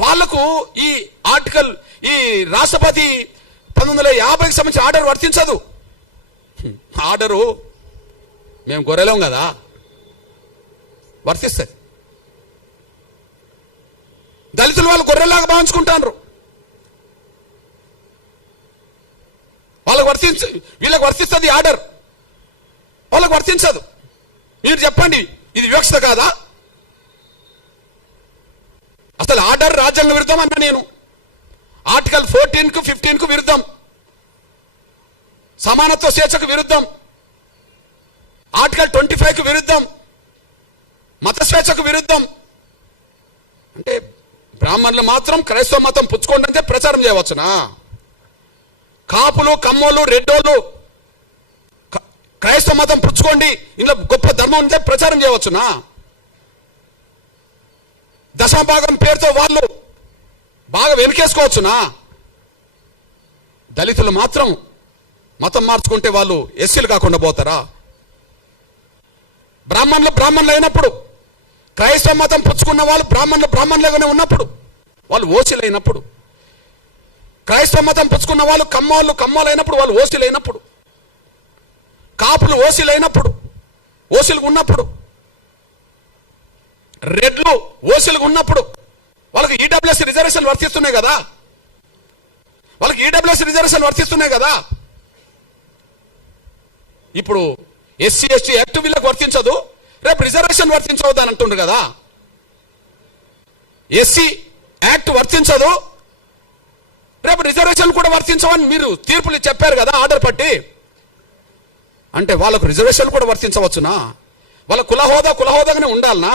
వాళ్లకు ఈ ఆర్టికల్ ఈ రాష్ట్రపతి 1950కి సంబంధించిన ఆర్డర్ వర్తించదు. ఆర్డరు మేము గొర్రెలం కదా, వర్తిస్తుంది. దళితులు వాళ్ళు గొర్రెలాగా భావించుకుంటారు. వీళ్ళకి వర్తిస్తుంది ఆర్డర్, వాళ్ళకి వర్తించదు. మీరు చెప్పండి, ఇది వివక్షత కాదా? అసలు ఆర్డర్ రాజ్యాంగ విరుద్ధం అన్న నేను. ఆర్టికల్ 14కు 15కు విరుద్ధం, సమానత్వ స్వేచ్ఛకు విరుద్ధం, ఆర్టికల్ 25కు విరుద్ధం, మత స్వేచ్ఛకు విరుద్ధం. అంటే బ్రాహ్మణులు మాత్రం క్రైస్తవ మతం పుచ్చుకోండి అంటే ప్రచారం చేయవచ్చునా? కాపులు, కమ్మోళ్ళు, రెడ్డోళ్ళు క్రైస్తవ మతం పుచ్చుకోండి, ఇందులో గొప్ప ధర్మం ఉంటే ప్రచారం చేయవచ్చునా? దశమభాగం పేరుతో వాళ్ళు బాగా వెనుకేసుకోవచ్చునా? దళితులు మాత్రం మతం మార్చుకుంటే వాళ్ళు ఎస్సీలు కాకుండా పోతారా? బ్రాహ్మణులు అయినప్పుడు, క్రైస్తవ మతం పుచ్చుకున్న వాళ్ళు బ్రాహ్మణులుగానే ఉన్నప్పుడు, వాళ్ళు ఓసీలు అయినప్పుడు, క్రైస్తవ మతం పుచ్చుకున్న వాళ్ళు కమ్మోళ్ళు అయినప్పుడు, వాళ్ళు ఓసీలు అయినప్పుడు, కాపులు ఓసీలు అయినప్పుడు, ఓసీలుగా ఉన్నప్పుడు, రెడ్లు ఓసీలుగా ఉన్నప్పుడు వాళ్ళకి ఈడబ్ల్యూఎస్ రిజర్వేషన్ వర్తిస్తున్నాయి కదా, ఇప్పుడు ఎస్సీ ఎస్టీ యాక్ట్ వీళ్ళకి వర్తించదు, రేపు రిజర్వేషన్ వర్తించవద్దు అని అంటుండ్రు కదా. ఎస్సీ యాక్ట్ వర్తించదు, రేపు రిజర్వేషన్ కూడా వర్తించవని మీరు తీర్పులు చెప్పారు కదా ఆర్డర్ పట్టి. అంటే వాళ్ళకు రిజర్వేషన్ కూడా వర్తించవచ్చునా? వాళ్ళ కులహోదాగానే ఉండాలనా?